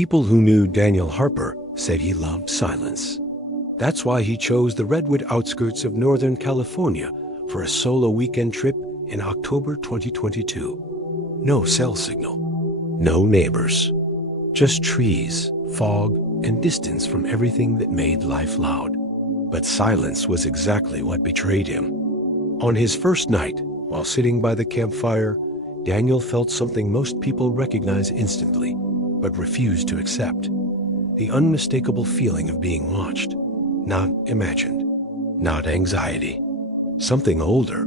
People who knew Daniel Harper said he loved silence. That's why he chose the redwood outskirts of Northern California for a solo weekend trip in October 2022. No cell signal, no neighbors, just trees, fog, and distance from everything that made life loud. But silence was exactly what betrayed him. On his first night, while sitting by the campfire, Daniel felt something most people recognize instantly, but refuse to accept. The unmistakable feeling of being watched, not imagined, not anxiety. Something older,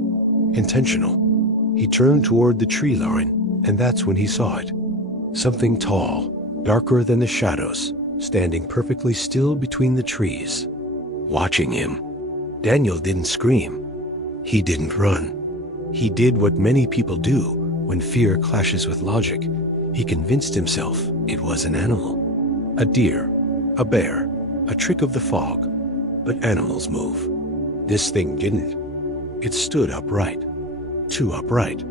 intentional. He turned toward the tree line, and that's when he saw it. Something tall, darker than the shadows, standing perfectly still between the trees, watching him. Daniel didn't scream. He didn't run. He did what many people do when fear clashes with logic. He convinced himself it was an animal. A deer, a bear, a trick of the fog. But animals move. This thing didn't. It stood upright. Too upright.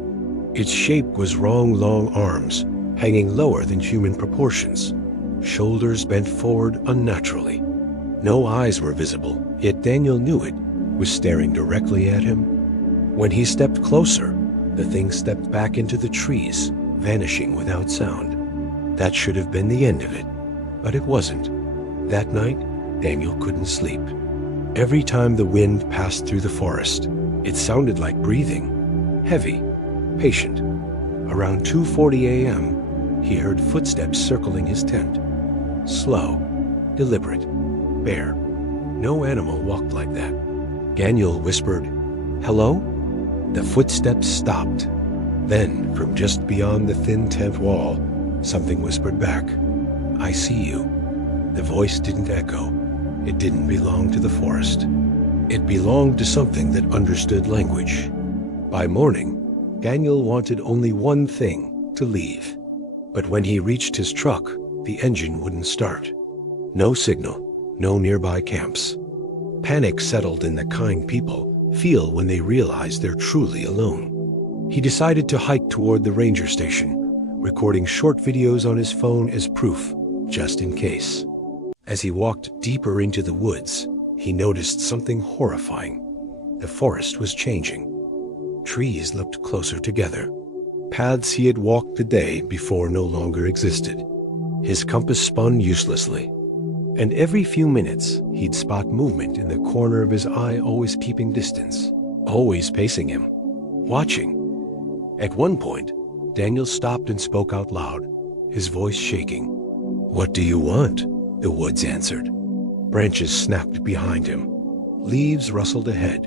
Its shape was long arms, hanging lower than human proportions. Shoulders bent forward unnaturally. No eyes were visible, yet Daniel knew it was staring directly at him. When he stepped closer, the thing stepped back into the trees, vanishing without sound. That should have been the end of it, but it wasn't. That night, Daniel couldn't sleep. Every time the wind passed through the forest, it sounded like breathing, heavy, patient. Around 2:40 a.m., he heard footsteps circling his tent. Slow, deliberate, bare. No animal walked like that. Daniel whispered, "Hello?" The footsteps stopped. Then, from just beyond the thin tent wall, something whispered back, "I see you." The voice didn't echo. It didn't belong to the forest. It belonged to something that understood language. By morning, Daniel wanted only one thing, to leave. But when he reached his truck, the engine wouldn't start. No signal, no nearby camps. Panic settled in the kind people feel when they realize they're truly alone. He decided to hike toward the ranger station, recording short videos on his phone as proof, just in case. As he walked deeper into the woods, he noticed something horrifying. The forest was changing. Trees looked closer together. Paths he had walked the day before no longer existed. His compass spun uselessly. And every few minutes, he'd spot movement in the corner of his eye, always keeping distance, always pacing him, watching. At one point, Daniel stopped and spoke out loud, his voice shaking. "What do you want?" the woods answered. Branches snapped behind him. Leaves rustled ahead.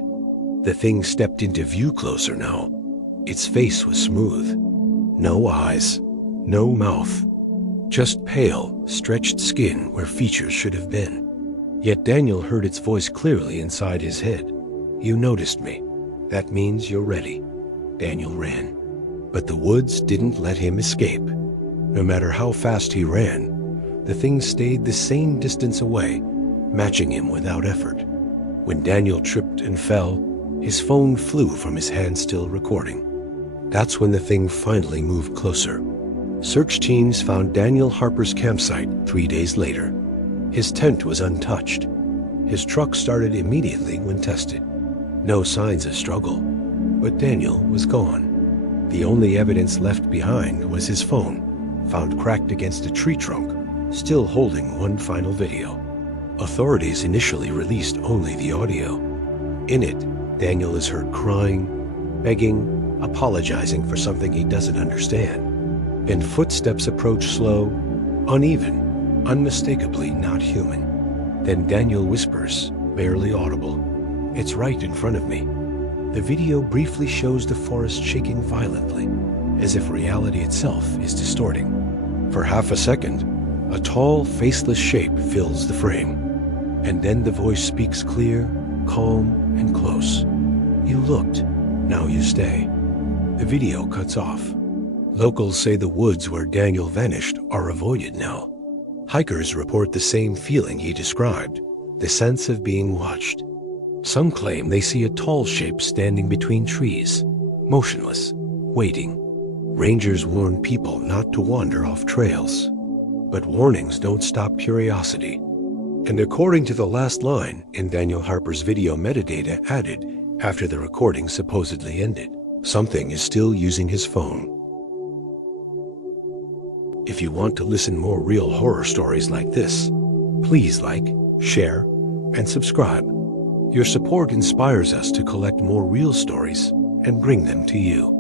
The thing stepped into view closer now. Its face was smooth. No eyes, no mouth. Just pale, stretched skin where features should have been. Yet Daniel heard its voice clearly inside his head. "You noticed me. That means you're ready." Daniel ran. But the woods didn't let him escape. No matter how fast he ran, the thing stayed the same distance away, matching him without effort. When Daniel tripped and fell, his phone flew from his hand, still recording. That's when the thing finally moved closer. Search teams found Daniel Harper's campsite 3 days later. His tent was untouched. His truck started immediately when tested. No signs of struggle, but Daniel was gone. The only evidence left behind was his phone, found cracked against a tree trunk, still holding one final video. Authorities initially released only the audio. In it, Daniel is heard crying, begging, apologizing for something he doesn't understand. And footsteps approach slow, uneven, unmistakably not human. Then Daniel whispers, barely audible, "It's right in front of me." The video briefly shows the forest shaking violently, as if reality itself is distorting. For half a second, a tall, faceless shape fills the frame. And then the voice speaks clear, calm, and close. "You looked, now you stay." The video cuts off. Locals say the woods where Daniel vanished are avoided now. Hikers report the same feeling he described, the sense of being watched. Some claim they see a tall shape standing between trees, motionless, waiting. Rangers warn people not to wander off trails. But warnings don't stop curiosity. And according to the last line in Daniel Harper's video metadata added after the recording supposedly ended, something is still using his phone. If you want to listen more real horror stories like this, please like, share, and subscribe. Your support inspires us to collect more real stories and bring them to you.